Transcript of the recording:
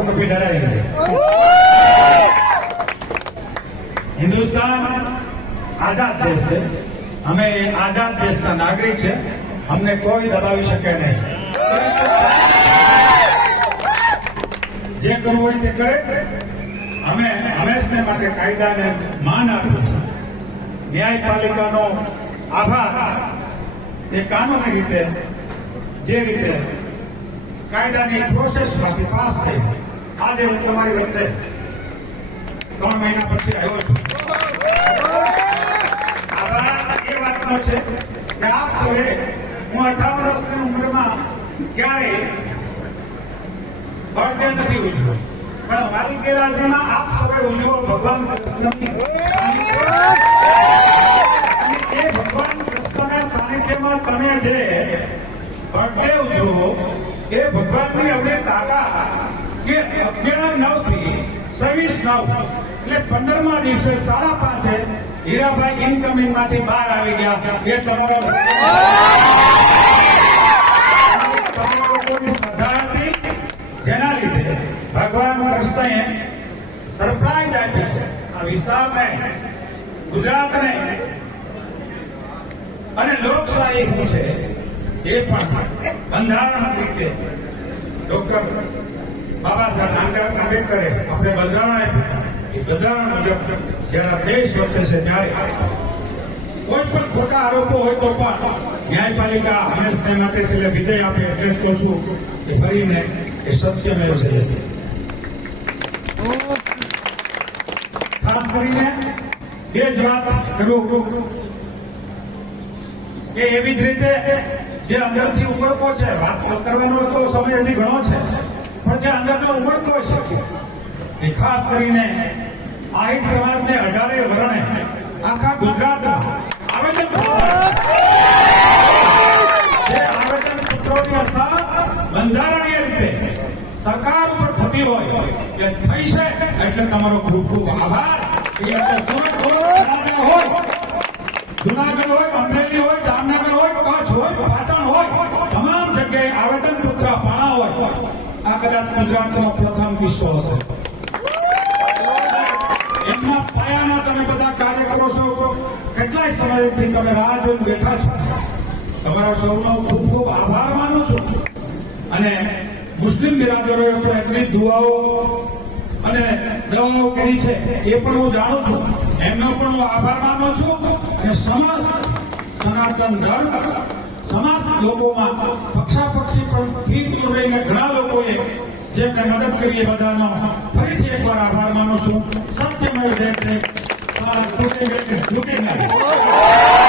લોકો કભી ડરાए नहीं हिंदुस्तान આઝાદ દેશ છે અમે આઝાદ દેશના નાગરિક છે અમને કોઈ દબાવી શકે નહીં જે કરવું હોય તે કરે અમે હંમેશને માટે કાયદાને માન આપ્યું છે ન્યાયપાલિકાનો આભાર એ કાનૂની રીતે જે રીતે કાયદાની પ્રોસેસમાંથી પાસ થઈ આજે હું તમારી વચ્ચે ત્રણ મહિના પછી આવ્યો છું. આભાર. છે કે આપ ઉંમરમાં ક્યારે બર્થડે નથી ઉજવ્યો. પણ મારી ગેરહાજરીમાં આપ સૌએ ઉજવો ભગવાન કૃષ્ણની એ ભગવાન કૃષ્ણના સાનિધ્યમાં તમે જે બર્થડે ઉજવો, એ ભગવાનની અમને તાકા કે અગિયાર નવથી છવ્વીસ નવ, એટલે જેના લીધે ભગવાન કૃષ્ણએ સરપ્રાઈઝ આપી છે. આ વિસ્તારને, ગુજરાતને અને લોકશાહી શું છે એ પણ બંધારણ રીતે ડોક્ટર બાબા સાહેબ આંબેડકરે આપણે બંધારણ આપ્યું. એ બંધારણ મુજબ જ્યારે દેશ વર્તે છે ત્યારે કોઈ પણ ખોટા આરોપો હોય તો પણ ન્યાયપાલિકા હંમેશને માટે છેલ્લે વિજય આપે એટલે કહું છું કે ફરીને એ સત્યમેવ છે. ખાસ કરીને એ જ વાત કરું કે એવી જ રીતે જે અંદરથી ઉમળકો છે વાત કરવાનો તો સમય હજી ઘણો છે. પણ જે અંદરનો ઉમળકો છે એ ખાસ કરીને આહિર સમાજને અઢારે વર્ણે આખા ગુજરાતમાં આવેદન જે આવેદન પત્રોની અસર બંધારણીય રીતે સરકાર ઉપર થતી હોય કે થઈ છે એટલે તમારો ખૂબ ખૂબ આભાર. જુનાગઢ હોય, અમરેલી હોય, જામનગર હોય, કચ્છ હોય, પાટણ હોય કદાચ ગુજરાતનો પ્રથમ કિસ્સો હશે. એમના પાયામાં તમે બધા કાર્ય કરો છો. કેટલાય સમયથી તમે રાહ જોઈને બેઠા છો. તમારા સૌનો ખૂબ ખૂબ આભાર માનું છું. અને મુસ્લિમ બિરાદરોએ પણ એટલી દુઆઓ અને દવાઓ કરી છે એ પણ હું જાણું છું. એમનો પણ હું આભાર માનું છું. અને સમાજ, સનાતન ધર્મ સમાજ લોકોમાં પક્ષાપક્ષી પણ ઠીક દૂર ઘણા લોકોએ જે મેં મદદ કરી એ બધાનો ફરીથી એકવાર આભાર માનું છું. સત્યમય તૂટે નહીં